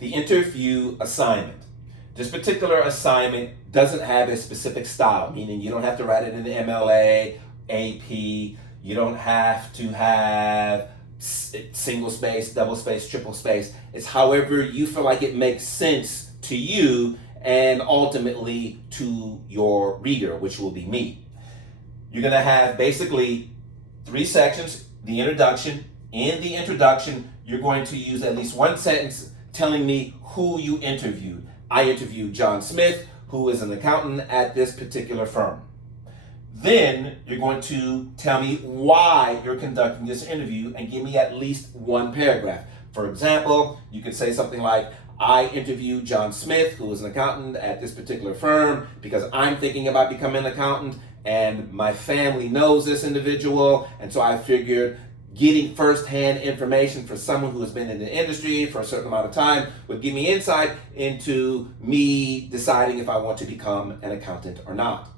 The interview assignment. This particular assignment doesn't have a specific style, meaning you don't have to write it in the MLA, AP, you don't have to have single space, double space, triple space. It's however you feel like it makes sense to you and ultimately to your reader, which will be me. You're going to have basically 3 sections. The introduction. In the introduction, you're going to use at least one sentence telling me who you interviewed. I interviewed John Smith, who is an accountant at this particular firm. Then you're going to tell me why you're conducting this interview and give me at least one paragraph. For example, you could say something like, I interviewed John Smith, who is an accountant at this particular firm, because I'm thinking about becoming an accountant and my family knows this individual, and so I figured getting firsthand information for someone who has been in the industry for a certain amount of time would give me insight into me deciding if I want to become an accountant or not.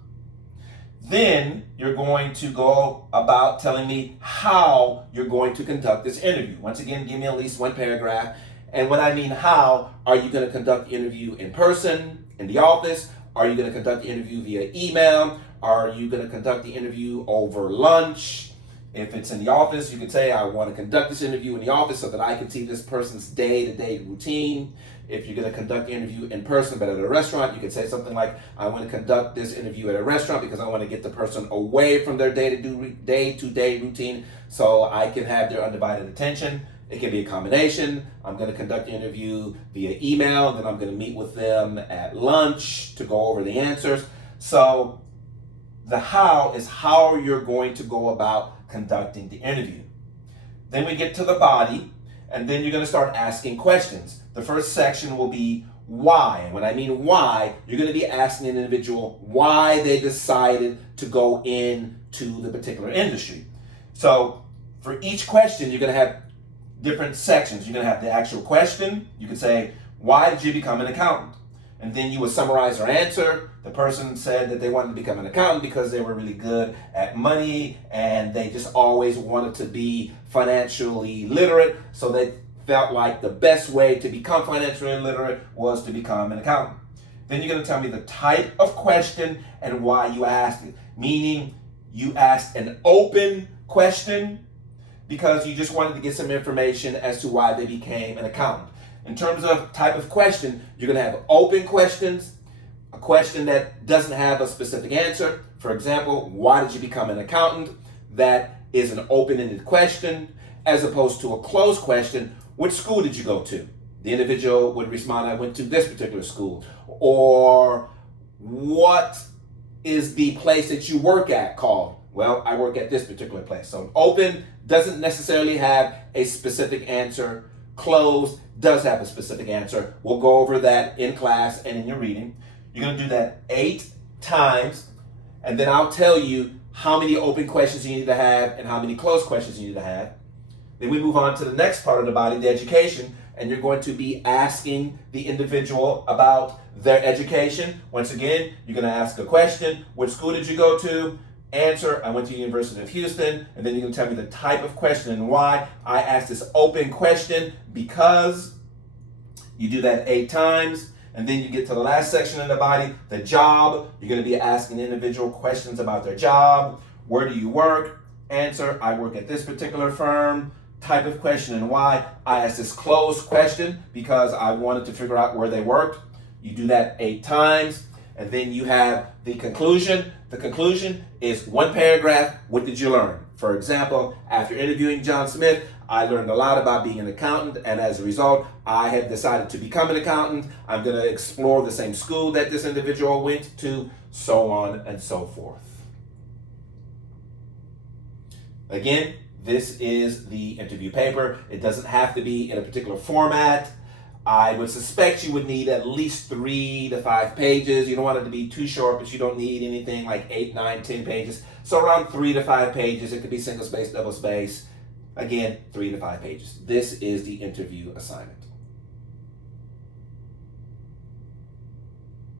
Then you're going to go about telling me how you're going to conduct this interview. Once again, give me at least one paragraph. And when I mean how, are you going to conduct the interview in person, in the office? Are you going to conduct the interview via email? Are you going to conduct the interview over lunch? If it's in the office, you could say, I want to conduct this interview in the office so that I can see this person's day-to-day routine. If you're going to conduct the interview in person but at a restaurant, you could say something like, I want to conduct this interview at a restaurant because I want to get the person away from their day-to-day routine so I can have their undivided attention. It can be a combination. I'm going to conduct the interview via email, then I'm going to meet with them at lunch to go over the answers. So the how is how you're going to go about conducting the interview. Then we get to the body, and then you're going to start asking questions. The first section will be why. And when I mean why, you're going to be asking an individual why they decided to go into the particular industry. So for each question, you're going to have different sections. You're going to have the actual question. You could say, why did you become an accountant? And then you would summarize their answer. The person said that they wanted to become an accountant because they were really good at money and they just always wanted to be financially literate. So they felt like the best way to become financially literate was to become an accountant. Then you're going to tell me the type of question and why you asked it. Meaning you asked an open question because you just wanted to get some information as to why they became an accountant. In terms of type of question, you're going to have open questions, a question that doesn't have a specific answer. For example, why did you become an accountant? That is an open-ended question, as opposed to a closed question, which school did you go to? The individual would respond, I went to this particular school. Or what is the place that you work at called? Well, I work at this particular place. So open doesn't necessarily have a specific answer. Closed does have a specific answer. We'll go over that in class and in your reading. You're going to do that 8 times, and then I'll tell you how many open questions you need to have and how many closed questions you need to have. Then we move on to the next part of the body, the education, and you're going to be asking the individual about their education. Once again, you're going to ask a question. Which school did you go to? Answer, I went to the University of Houston. And then you're going to tell me the type of question and why. I asked this open question because. You do that 8 times. And then you get to the last section of the body, the job. You're going to be asking individual questions about their job. Where do you work? Answer, I work at this particular firm. Type of question and why. I asked this closed question because I wanted to figure out where they worked. You do that 8 times. And then you have the conclusion. The conclusion is 1 paragraph. What did you learn? For example, after interviewing John Smith, I learned a lot about being an accountant, and as a result, I have decided to become an accountant. I'm going to explore the same school that this individual went to, so on and so forth. Again, this is the interview paper. It doesn't have to be in a particular format. I would suspect you would need at least 3 to 5 pages. You don't want it to be too short, but you don't need anything like 8, 9, 10 pages. So around 3 to 5 pages. It could be single space, double space. Again, 3 to 5 pages. This is the interview assignment.